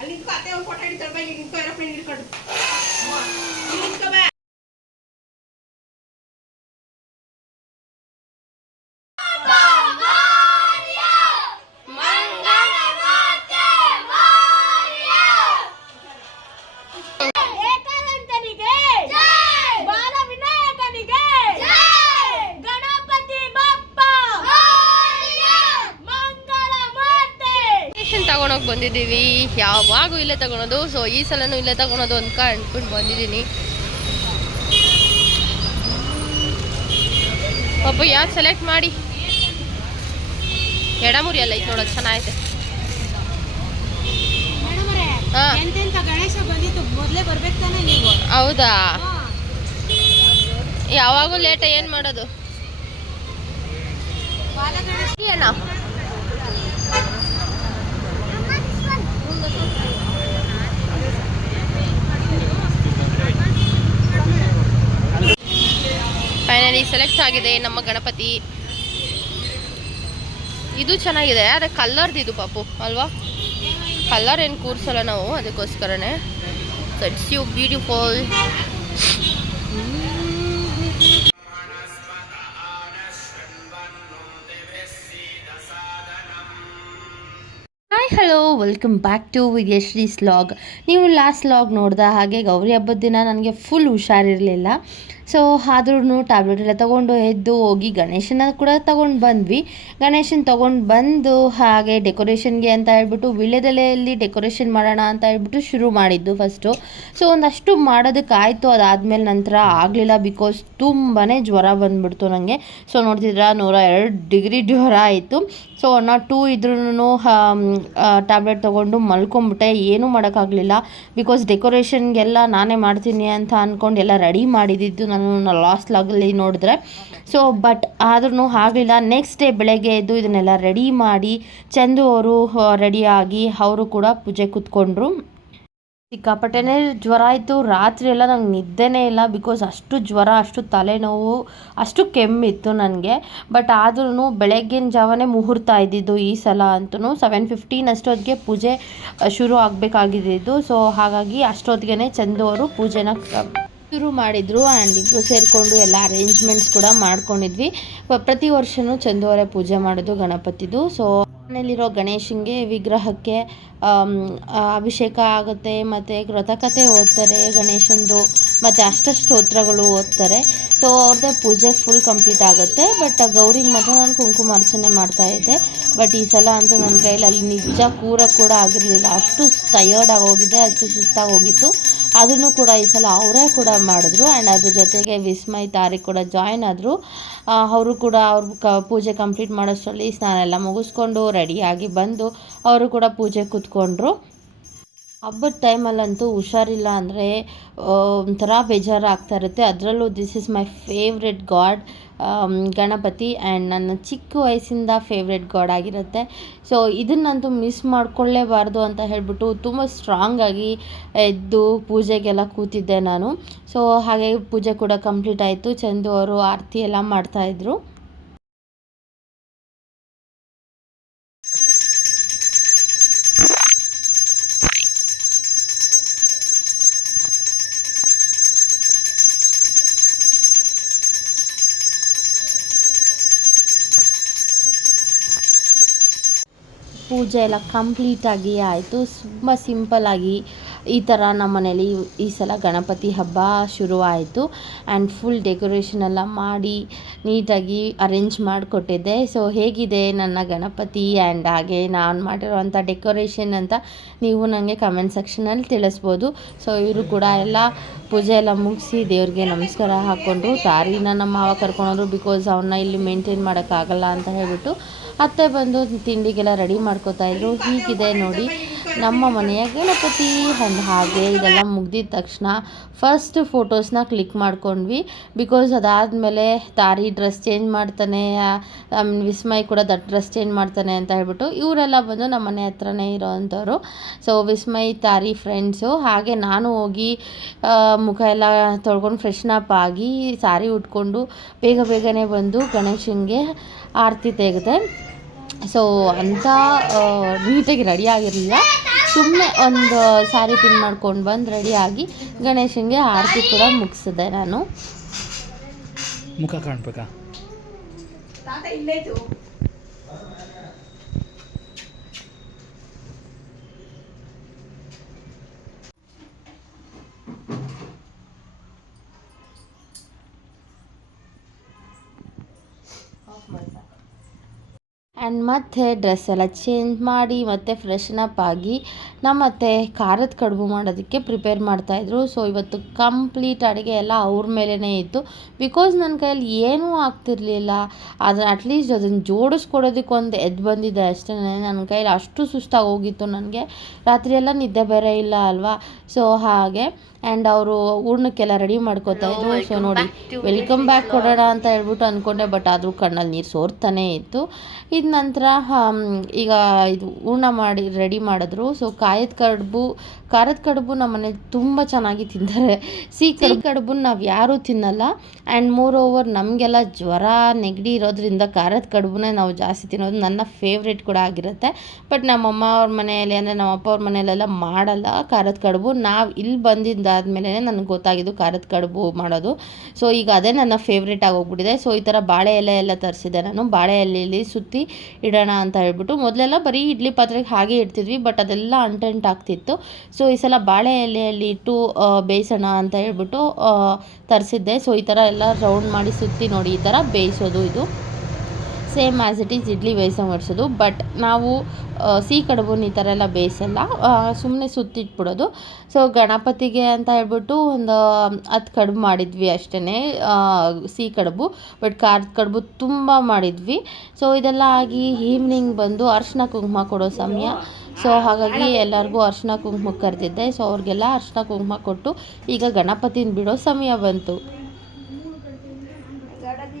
ಅಲ್ಲಿ ನಿಂತ್ಕೊ, ಅತ್ತೆ ಒಂದು ಫೋಟೋ ಹಿಡಿತಾಳೆ ಬಾ, ಇಲ್ಲಿ ನಿಂತ್ಕೊ, ಏರೋಪ್ಲೇನ್ ಹಿಡ್ಕೊಂಡು. ಬಂದಿದ್ದೀವಿ. ಯಾವಾಗೂ ಇಲ್ಲೇ ತಗೊಳೋದು. ಸೊ ಈ ಸಲನೂ ಇಲ್ಲೇ ತಗೊಳೋದು ಅಂತ ಅನ್ಕೊಂಡು ಬಂದಿದ್ದೀನಿ. ಪಾಪ ಯಾವ್ದು ಸೆಲೆಕ್ಟ್ ಮಾಡಿ? ಎಡಮುರಿ ಅಲ್ಲ ಇದು ನೋಡೋದು ಚೆನ್ನಾಗೈತೆ. ಹೌದಾ? ಯಾವಾಗೂ ಲೇಟ ಏನು ಮಾಡೋದು? ಅಣ್ಣ ಸೆಲೆಕ್ಟ್ ಆಗಿದೆ ನಮ್ಮ ಗಣಪತಿ. ಇದು ಚೆನ್ನಾಗಿದೆ ಅದೇ ಕಲ್ಲರ್ದು ಇದು ಪಾಪು, ಅಲ್ವಾ? ಕಲ್ಲರ್ ಏನು ಕೂರ್ಸಲ್ಲ ನಾವು ಅದಕ್ಕೋಸ್ಕರನೇ. So it's you beautiful hello welcome back to Vidyashri slog ನೀವು ಲಾಸ್ಟ್ ಲಾಗ್ ನೋಡಿದ ಹಾಗೆ ಗೌರಿ ಹಬ್ಬದ ದಿನ ನನಗೆ ಫುಲ್ ಹುಷಾರಿರಲಿಲ್ಲ. ಸೊ ಆದ್ರೂ ಟ್ಯಾಬ್ಲೆಟ್ ಎಲ್ಲ ತೊಗೊಂಡು ಎದ್ದು ಹೋಗಿ ಗಣೇಶನ ಕೂಡ ತೊಗೊಂಡು ಬಂದ್ವಿ. ಗಣೇಶನ ತೊಗೊಂಡು ಬಂದು ಹಾಗೆ ಡೆಕೋರೇಷನ್ಗೆ ಅಂತ ಹೇಳ್ಬಿಟ್ಟು ವಿಳ್ಯದೆಲೆಯಲ್ಲಿ ಡೆಕೋರೇಷನ್ ಮಾಡೋಣ ಅಂತ ಹೇಳ್ಬಿಟ್ಟು ಶುರು ಮಾಡಿದ್ದು ಫಸ್ಟು ಸೊ ಒಂದಷ್ಟು ಮಾಡೋದಕ್ಕಾಯಿತು. ಅದಾದಮೇಲೆ ನಂತರ ಆಗಲಿಲ್ಲ ಬಿಕಾಸ್ ತುಂಬಾ ಜ್ವರ ಬಂದ್ಬಿಡ್ತು ನನಗೆ ಸೊ ನೋಡ್ತಿದ್ರ ನೂರ ಎರಡು ಡಿಗ್ರಿ ಜ್ವರ ಆಯಿತು. ಸೊ ನಾಟ್ ಟೂ ಇದ್ರೂ ಟ್ಯಾಬ್ಲೆಟ್ ತೊಗೊಂಡು ಮಲ್ಕೊಂಬಿಟ್ಟೆ. ಏನೂ ಮಾಡೋಕ್ಕಾಗಲಿಲ್ಲ. ಬಿಕಾಸ್ ಡೆಕೋರೇಷನ್ಗೆಲ್ಲ ನಾನೇ ಮಾಡ್ತೀನಿ ಅಂತ ಅಂದ್ಕೊಂಡು ಎಲ್ಲ ರೆಡಿ ಮಾಡಿದ್ದು ನಾನು ಲಾಸ್ಟ್ ಲಾಗಲ್ಲಿ ನೋಡಿದ್ರೆ. ಸೊ ಬಟ್ ಆದ್ರೂ ಆಗಲಿಲ್ಲ. ನೆಕ್ಸ್ಟ್ ಡೇ ಬೆಳಗ್ಗೆ ಎದ್ದು ಇದನ್ನೆಲ್ಲ ರೆಡಿ ಮಾಡಿ ಚಂದು ಅವರು ರೆಡಿಯಾಗಿ ಅವರು ಕೂಡ ಪೂಜೆ ಕೂತ್ಕೊಂಡ್ರು. ಸಿಕ್ಕಾಪಟ್ಟೆನೇ ಜ್ವರ ಆಯಿತು. ರಾತ್ರಿ ಎಲ್ಲ ನಂಗೆ ನಿದ್ದೆನೇ ಇಲ್ಲ. ಬಿಕಾಸ್ ಅಷ್ಟು ಜ್ವರ, ಅಷ್ಟು ತಲೆನೋವು, ಅಷ್ಟು ಕೆಮ್ಮಿತ್ತು ನನಗೆ. ಬಟ್ ಆದ್ರೂ ಬೆಳಗ್ಗಿನ ಜಾವನೇ ಮುಹೂರ್ತ ಇದ್ದಿದ್ದು ಈ ಸಲ ಅಂತೂ ಸೆವೆನ್ ಫಿಫ್ಟೀನ್ ಅಷ್ಟೊತ್ತಿಗೆ ಪೂಜೆ ಶುರು ಆಗಬೇಕಾಗಿದ್ದು ಸೊ ಹಾಗಾಗಿ ಅಷ್ಟೊತ್ತಿಗೆ ಚಂದು ಅವರು ಪೂಜೆನ ಶುರು ಮಾಡಿದರು ಆ್ಯಂಡ್ ಇಬ್ಬರು ಸೇರಿಕೊಂಡು ಎಲ್ಲ ಅರೇಂಜ್ಮೆಂಟ್ಸ್ ಕೂಡ ಮಾಡ್ಕೊಂಡಿದ್ವಿ. ಪ್ರತಿ ವರ್ಷವೂ ಚಂದೋರೆ ಪೂಜೆ ಮಾಡೋದು ಗಣಪತಿದು. ಸೊ ಮನೇಲಿರೋ ಗಣೇಶನಿಗೆ ವಿಗ್ರಹಕ್ಕೆ ಅಭಿಷೇಕ ಆಗುತ್ತೆ, ಮತ್ತು ಕೃತಕತೆ ಓದ್ತಾರೆ ಗಣೇಶಂದು. ಮತ್ತು ಅಷ್ಟಸ್ತೋತ್ರಗಳು ಓದ್ತಾರೆ. ಸೊ ಅವ್ರದ್ದೇ ಪೂಜೆ ಫುಲ್ ಕಂಪ್ಲೀಟ್ ಆಗುತ್ತೆ. ಬಟ್ ಗೌರಿಗೆ ಮಾತ್ರ ನಾನು ಕುಂಕುಮಾರ್ಚನೆ ಮಾಡ್ತಾ ಇದ್ದೆ. ಬಟ್ ಈ ಸಲ ಅಂತೂ ನನ್ನ ಕೈಯಲ್ಲಿ ಅಲ್ಲಿ ನಿಜ ಕೂರ ಕೂಡ ಆಗಿರಲಿಲ್ಲ. ಅಷ್ಟು ಟಯರ್ಡ್ ಹೋಗಿದ್ದೆ, ಅಷ್ಟು ಸುಸ್ತಾಗಿ ಹೋಗಿತ್ತು. ಅದನ್ನು ಕೂಡ ಈ ಸಲ ಅವರೇ ಕೂಡ ಮಾಡಿದ್ರು. ಆ್ಯಂಡ್ ಅದ್ರ ಜೊತೆಗೆ ವಿಸ್ಮಯ್ ತಾರಿ ಕೂಡ ಜಾಯ್ನ್ ಆದರು. ಅವರು ಕೂಡ ಅವ್ರ ಕ, ಪೂಜೆ ಕಂಪ್ಲೀಟ್ ಮಾಡೋಷ್ಟರಲ್ಲಿ ಸ್ನಾನ ಎಲ್ಲ ಮುಗಿಸ್ಕೊಂಡು ರೆಡಿಯಾಗಿ ಬಂದು, ಅವರು ಕೂಡ ಪೂಜೆ ಕೂತ್ಕೊಂಡ್ರು. ಹಬ್ಬದ ಟೈಮಲ್ಲಂತೂ ಹುಷಾರಿಲ್ಲ ಅಂದರೆ ಒಂಥರ ಬೇಜಾರು ಆಗ್ತಾ ಇರುತ್ತೆ. ಅದರಲ್ಲೂ this is my favourite god Ganapati and ನನ್ನ ಚಿಕ್ಕ ವಯಸ್ಸಿಂದ ಫೇವ್ರೆಟ್ ಗಾಡ್ ಆಗಿರುತ್ತೆ. ಸೊ ಇದನ್ನಂತೂ ಮಿಸ್ ಮಾಡ್ಕೊಳ್ಳೇಬಾರ್ದು ಅಂತ ಹೇಳಿಬಿಟ್ಟು ತುಂಬ ಸ್ಟ್ರಾಂಗಾಗಿ ಎದ್ದು ಪೂಜೆಗೆಲ್ಲ ಕೂತಿದ್ದೆ ನಾನು. ಸೊ ಹಾಗೆ ಪೂಜೆ ಕೂಡ ಕಂಪ್ಲೀಟ್ ಆಯಿತು. ಚಂದು ಅವರು ಆರತಿ ಎಲ್ಲ ಮಾಡ್ತಾಯಿದ್ರು ಪೂಜೆ ಎಲ್ಲ ಕಂಪ್ಲೀಟಾಗಿ ಆಯಿತು. ತುಂಬ ಸಿಂಪಲ್ಲಾಗಿ ಈ ಥರ ನಮ್ಮ ಮನೇಲಿ ಈ ಸಲ ಗಣಪತಿ ಹಬ್ಬ ಶುರುವಾಯಿತು. ಆ್ಯಂಡ್ ಫುಲ್ ಡೆಕೋರೇಷನ್ ಎಲ್ಲ ಮಾಡಿ ನೀಟಾಗಿ ಅರೇಂಜ್ ಮಾಡಿಕೊಟ್ಟಿದ್ದೆ. ಸೊ ಹೇಗಿದೆ ನನ್ನ ಗಣಪತಿ ಆ್ಯಂಡ್ ಹಾಗೆ ನಾನು ಮಾಡಿರೋವಂಥ ಡೆಕೋರೇಷನ್ ಅಂತ ನೀವು ನನಗೆ ಕಮೆಂಟ್ ಸೆಕ್ಷನಲ್ಲಿ ತಿಳಿಸ್ಬೋದು. ಸೊ ಇವರು ಕೂಡ ಎಲ್ಲ ಪೂಜೆ ಎಲ್ಲ ಮುಗಿಸಿ ದೇವ್ರಿಗೆ ನಮಸ್ಕಾರ ಹಾಕ್ಕೊಂಡು ತಾರಿನ ನಮ್ಮ ಮಾವ ಕರ್ಕೊಂಡ್ರು ಬಿಕಾಸ್ ಅವನ್ನ ಇಲ್ಲಿ ಮೇಂಟೈನ್ ಮಾಡೋಕ್ಕಾಗಲ್ಲ ಅಂತ ಹೇಳ್ಬಿಟ್ಟು ಅತ್ತೆ ಬಂದು ತಿಂಡಿಗೆಲ್ಲ ರೆಡಿ ಮಾಡ್ಕೋತಾ ಇದ್ರು. ಹೀಗಿದೆ ನೋಡಿ ನಮ್ಮ ಮನೆಯ ಗಣಪತಿ. ಅಂದ ಹಾಗೆ ಇದೆಲ್ಲ ಮುಗ್ದಿದ ತಕ್ಷಣ ಫಸ್ಟ್ ಫೋಟೋಸ್ನ ಕ್ಲಿಕ್ ಮಾಡ್ಕೊಂಡ್ವಿ. ಬಿಕಾಸ್ ಅದಾದಮೇಲೆ ತಾರಿ ಡ್ರೆಸ್ ಚೇಂಜ್ ಮಾಡ್ತಾನೆ ವಿಸ್ಮಯ್ ಕೂಡ ದಟ್ ಡ್ರೆಸ್ ಚೇಂಜ್ ಮಾಡ್ತಾನೆ ಅಂತ ಹೇಳ್ಬಿಟ್ಟು ಇವರೆಲ್ಲ ಬಂದು ನಮ್ಮ ಮನೆ ಹತ್ರನೇ ಇರೋವಂಥವ್ರು ಸೊ ವಿಸ್ಮಯ್, ತಾರಿ ಫ್ರೆಂಡ್ಸು ಹಾಗೆ ನಾನು ಹೋಗಿ ಮುಖ ಎಲ್ಲ ತೊಳ್ಕೊಂಡು ಫ್ರೆಶ್ನಪ್ ಆಗಿ, ಸಾರಿ ಉಟ್ಕೊಂಡು ಬೇಗ ಬೇಗನೆ ಬಂದು ಗಣೇಶನಿಗೆ ಆರತಿ ತೆಗೆದೆ. ಸೊ ಅಂಥ ನೀಟಾಗಿ ರೆಡಿ ಆಗಿರಲಿಲ್ಲ. ಸುಮ್ಮನೆ ಒಂದು ಸ್ಯಾರಿ ಪಿನ್ ಮಾಡ್ಕೊಂಡು ಬಂದು ರೆಡಿಯಾಗಿ ಗಣೇಶನಿಗೆ ಆರತಿ ಕೂಡ ಮುಗಿಸಿದೆ ನಾನು. ಮುಖ ಕಾಣ್ಬೇಕಾ? ತಾತ ಇಲ್ಲೇ ಇತ್ತು ಆ್ಯಂಡ್ ಮತ್ತೆ ಡ್ರೆಸ್ ಎಲ್ಲ ಚೇಂಜ್ ಮಾಡಿ ಮತ್ತೆ ಫ್ರೆಶ್ನಪ್ ಆಗಿ ನಮ್ಮತ್ತೆ ಖಾರದ ಕಡುಬು ಮಾಡೋದಕ್ಕೆ ಪ್ರಿಪೇರ್ ಮಾಡ್ತಾಯಿದ್ರು ಸೊ ಇವತ್ತು ಕಂಪ್ಲೀಟ್ ಅಡುಗೆ ಎಲ್ಲ ಅವ್ರ ಮೇಲೇ ಇತ್ತು. ಬಿಕಾಸ್ ನನ್ನ ಕೈಯಲ್ಲಿ ಏನೂ ಆಗ್ತಿರಲಿಲ್ಲ. ಆದರೆ ಅಟ್ಲೀಸ್ಟ್ ಅದನ್ನು ಜೋಡಿಸ್ಕೊಡೋದಕ್ಕೆ ಒಂದು ಎದ್ದು ಬಂದಿದೆ ಅಷ್ಟೇ. ನನ್ನ ಕೈಯಲ್ಲಿ ಅಷ್ಟು ಸುಸ್ತಾಗಿ ಹೋಗಿತ್ತು ನನಗೆ. ರಾತ್ರಿಯೆಲ್ಲ ನಿದ್ದೆ ಬೇರೆ ಇಲ್ಲ ಅಲ್ವಾ? ಸೊ ಹಾಗೆ. ಆ್ಯಂಡ್ ಅವರು ಊರ್ಣಕ್ಕೆಲ್ಲ ರೆಡಿ ಮಾಡ್ಕೋತಾ ಇದ್ರು. ಸೊ ನೋಡಿ ವೆಲ್ಕಮ್ ಬ್ಯಾಕ್ ಕೊಡೋಣ ಅಂತ ಹೇಳ್ಬಿಟ್ಟು ಅಂದ್ಕೊಂಡೆ ಬಟ್ ಆದರೂ ಕಣ್ಣಲ್ಲಿ ನೀರು ಸೋರ್ತಾನೆ ಇತ್ತು. ಇದ ನಂತರ ಈಗ ಇದು ಹೂರ್ಣ ಮಾಡಿ ರೆಡಿ ಮಾಡಿದ್ರು. ಸೊ ಕಾಯದ ಕಡುಬು ಖಾರದ ಕಡುಬು ನಮ್ಮ ಮನೇಲಿ ತುಂಬ ಚೆನ್ನಾಗಿ ತಿಂತಾರೆ. ಸಿಹಿ ಕಡುಬು ನಾವು ಯಾರೂ ತಿನ್ನಲ್ಲ. ಆ್ಯಂಡ್ ಮೋರ್ ಓವರ್ ನಮಗೆಲ್ಲ ಜ್ವರ ನೆಗಡಿ ಇರೋದ್ರಿಂದ ಖಾರದ ಕಡುಬುನೇ ನಾವು ಜಾಸ್ತಿ ತಿನ್ನೋದು ನನ್ನ ಫೇವ್ರೇಟ್ ಕೂಡ ಆಗಿರುತ್ತೆ. ಬಟ್ ನಮ್ಮಮ್ಮ ಅವ್ರ ಮನೆಯಲ್ಲಿ ಅಂದರೆ ನಮ್ಮ ಅಪ್ಪ ಅವ್ರ ಮನೆಯಲ್ಲೆಲ್ಲ ಮಾಡಲ್ಲ ಖಾರದ ಕಡುಬು. ನಾವು ಇಲ್ಲಿ ಬಂದಿದ್ದಾದ್ಮೇಲೆ ನನಗೆ ಗೊತ್ತಾಗಿದ್ದು ಖಾರದ ಕಡುಬು ಮಾಡೋದು. ಸೊ ಈಗ ಅದೇ ನನ್ನ ಫೇವ್ರೇಟ್ ಆಗೋಗ್ಬಿಟ್ಟಿದೆ. ಸೊ ಈ ಥರ ಬಾಳೆ ಎಲೆ ಎಲ್ಲ ತರಿಸಿದೆ ನಾನು. ಬಾಳೆ ಎಲೆಯಲ್ಲಿ ಸುತ್ತಿ ಇಡೋಣ ಅಂತ ಹೇಳ್ಬಿಟ್ಟು ಮೊದಲೆಲ್ಲ ಬರೀ ಇಡ್ಲಿ ಪಾತ್ರೆಗೆ ಹಾಗೆ ಇಡ್ತಿದ್ವಿ. ಬಟ್ ಅದೆಲ್ಲ ಅಂಟೆಂಟ್ ಆಗ್ತಿತ್ತು. ಸೊ ಈ ಸಲ ಬಾಳೆ ಎಲೆಯಲ್ಲಿ ಇಟ್ಟು ಬೇಯಿಸೋಣ ಅಂತ ಹೇಳ್ಬಿಟ್ಟು ತರಿಸಿದ್ದೆ. ಸೊ ಈ ಥರ ಎಲ್ಲ ರೌಂಡ್ ಮಾಡಿ ಸುತ್ತಿ ನೋಡಿ, ಈ ಥರ ಬೇಯಿಸೋದು ಇದು. Same as it is idli ಬೇಯಿಸೋ ಮಾಡಿಸೋದು. ಬಟ್ ನಾವು ಸಿಹಿ ಕಡುಬುನ ಈ ಥರ ಎಲ್ಲ ಬೇಯಿಸಲ್ಲ. ಸುಮ್ಮನೆ ಸುತ್ತಿಟ್ಬಿಡೋದು. ಸೊ ಗಣಪತಿಗೆ ಅಂತ ಹೇಳ್ಬಿಟ್ಟು ಒಂದು ಹತ್ತು ಕಡುಬು ಮಾಡಿದ್ವಿ ಅಷ್ಟೇ ಸಿಹಿ ಕಡುಬು. ಬಟ್ ಖಾರದ ಕಡುಬು ತುಂಬ ಮಾಡಿದ್ವಿ. ಸೊ ಇದೆಲ್ಲ ಆಗಿ ಈವ್ನಿಂಗ್ ಬಂದು ಅರ್ಶಿನ ಕುಂಕುಮ ಕೊಡೋ ಸಮಯ. ಸೊ ಹಾಗಾಗಿ ಎಲ್ಲರಿಗೂ ಅರ್ಶಿನ ಕುಂಕುಮ ಕರೆದಿದ್ದೆ. ಸೊ ಅವ್ರಿಗೆಲ್ಲ ಅರ್ಶಿನ ಕುಂಕುಮ ಕೊಟ್ಟು ಈಗ ಗಣಪತಿನ ಬಿಡೋ ಸಮಯ ಬಂತು. ಗಾಡದಿ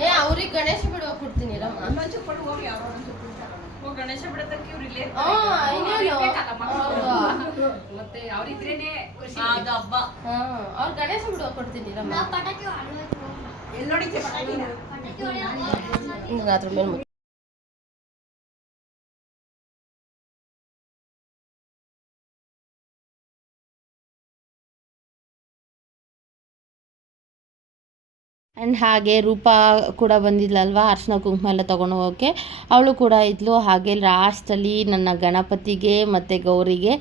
ಏ ಅವ್ರಿಗೆ ಗಣೇಶ ಬಿಡುವ ಕೊಡ್ತೀನಿ ರಮ್ಮ ಗಣೇಶ ಇವ್ರು ಇಲ್ಲೇ? ಮತ್ತೆ ಅವ್ರಿದ್ರೇನೆ ಹಬ್ಬ. ಅವ್ರು ಗಣೇಶ ಬಿಡುವ ಕೊಡ್ತೀನಿ ರಮ್ಮ ಎಲ್ಲಿ ಅದ್ರ ಮೇಲೆ ಆ್ಯಂಡ್ ಹಾಗೆ ರೂಪ ಕೂಡ ಬಂದಿದ್ಲಲ್ವಾ? ಅರ್ಶಿನ ಕುಂಕುಮ ಎಲ್ಲ ತೊಗೊಂಡು ಹೋಗೋಕ್ಕೆ ಅವಳು ಕೂಡ ಇದ್ಲು. ಹಾಗೆ ಲಾಸ್ಟಲ್ಲಿ ನನ್ನ ಗಣಪತಿಗೆ ಮತ್ತು ಗೌರಿಗೆ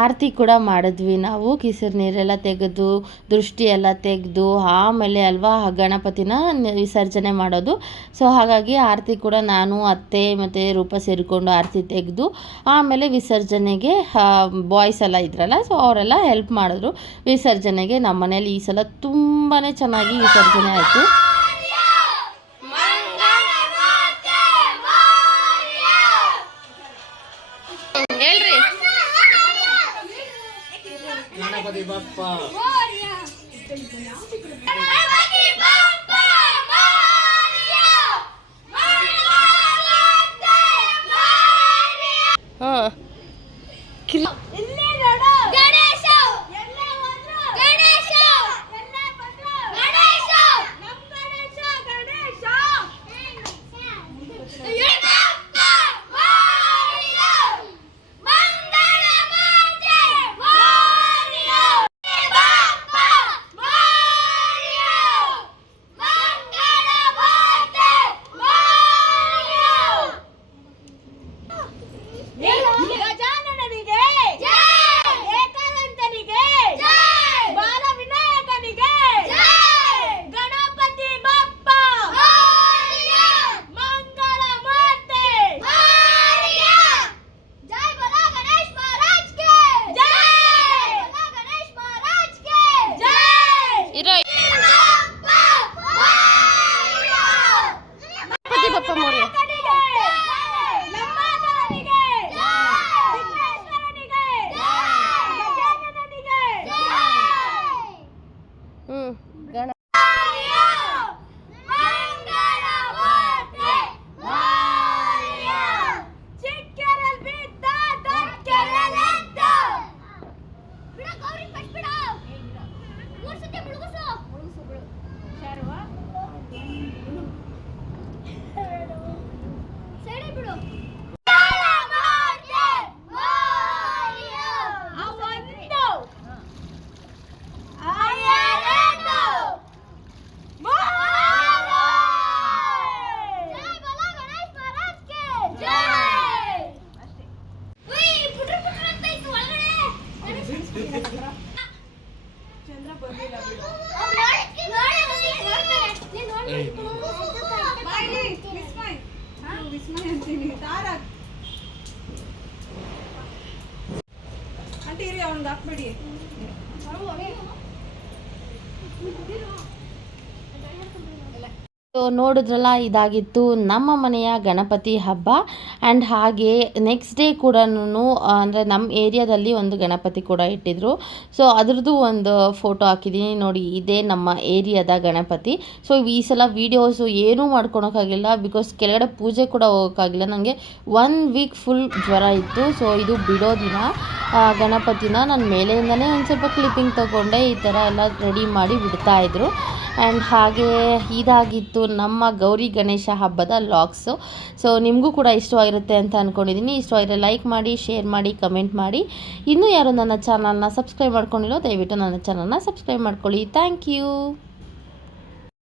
ಆರತಿ ಕೂಡ ಮಾಡಿದ್ವಿ ನಾವು. ಕಿಸಿರು ನೀರೆಲ್ಲ ತೆಗೆದು, ದೃಷ್ಟಿ ಎಲ್ಲ ತೆಗೆದು, ಆಮೇಲೆ ಅಲ್ವಾ ಗಣಪತಿನ ವಿಸರ್ಜನೆ ಮಾಡೋದು. ಸೊ ಹಾಗಾಗಿ ಆರತಿ ಕೂಡ ನಾನು, ಅತ್ತೆ ಮತ್ತು ರೂಪ ಸೇರಿಕೊಂಡು ಆರತಿ ತೆಗೆದು, ಆಮೇಲೆ ವಿಸರ್ಜನೆಗೆ ಬಾಯ್ಸ್ ಎಲ್ಲ ಇದ್ರಲ್ಲ ಸೊ ಅವರೆಲ್ಲ ಹೆಲ್ಪ್ ಮಾಡಿದ್ರು. ವಿಸರ್ಜನೆಗೆ ನಮ್ಮ ಮನೇಲಿ ಈ ಸಲ ತುಂಬಾ ಚೆನ್ನಾಗಿ ವಿಸರ್ಜನೆ ಆಯಿತು. ಗಣಪತಿ ಬಪ್ಪ ಸೊ ನೋಡಿದ್ರಲ್ಲ, ಇದಾಗಿತ್ತು ನಮ್ಮ ಮನೆಯ ಗಣಪತಿ ಹಬ್ಬ. ಆ್ಯಂಡ್ ಹಾಗೆ ನೆಕ್ಸ್ಟ್ ಡೇ ಕೂಡ ಅಂದರೆ ನಮ್ಮ ಏರಿಯಾದಲ್ಲಿ ಒಂದು ಗಣಪತಿ ಕೂಡ ಇಟ್ಟಿದ್ರು. ಸೊ ಅದ್ರದ್ದು ಒಂದು ಫೋಟೋ ಹಾಕಿದ್ದೀನಿ ನೋಡಿ, ಇದೇ ನಮ್ಮ ಏರಿಯಾದ ಗಣಪತಿ. ಸೊ ಈ ಸಲ ವೀಡಿಯೋಸು ಏನೂ ಮಾಡ್ಕೊಳೋಕ್ಕಾಗಿಲ್ಲ. ಬಿಕಾಸ್ ಕೆಳಗಡೆ ಪೂಜೆ ಕೂಡ ಹೋಗೋಕ್ಕಾಗಿಲ್ಲ. ನನಗೆ ಒನ್ ವೀಕ್ ಫುಲ್ ಜ್ವರ ಇತ್ತು. ಸೊ ಇದು ಬಿಡೋ ದಿನ. ಗಣಪತಿನ ನಾನು ಮೇಲೆಯಿಂದನೇ ಒಂದು ಸ್ವಲ್ಪ ಕ್ಲಿಪ್ಪಿಂಗ್ ತಗೊಂಡೆ, ಈ ಥರ ಎಲ್ಲ ರೆಡಿ ಮಾಡಿ ಬಿಡ್ತಾಯಿದ್ರು ಆ್ಯಂಡ್ ಹಾಗೆ ಇದಾಗಿತ್ತು ನಮ್ಮ ಗೌರಿ ಗಣೇಶ ಹಬ್ಬದ ಲಾಕ್ಸು ಸೊ ನಿಮಗೂ ಕೂಡ ಇಷ್ಟವಾಗಿರುತ್ತೆ ಅಂತ ಅಂದ್ಕೊಂಡಿದ್ದೀನಿ ಇಷ್ಟವಾಗಿದ್ರೆ ಲೈಕ್ ಮಾಡಿ ಶೇರ್ ಮಾಡಿ ಕಮೆಂಟ್ ಮಾಡಿ. ಇನ್ನೂ ಯಾರು ನನ್ನ ಚಾನಲ್ನ ಸಬ್ಸ್ಕ್ರೈಬ್ ಮಾಡ್ಕೊಂಡಿರೋ ದಯವಿಟ್ಟು ನನ್ನ ಚಾನಲ್ನ ಸಬ್ಸ್ಕ್ರೈಬ್ ಮಾಡ್ಕೊಳ್ಳಿ. Thank you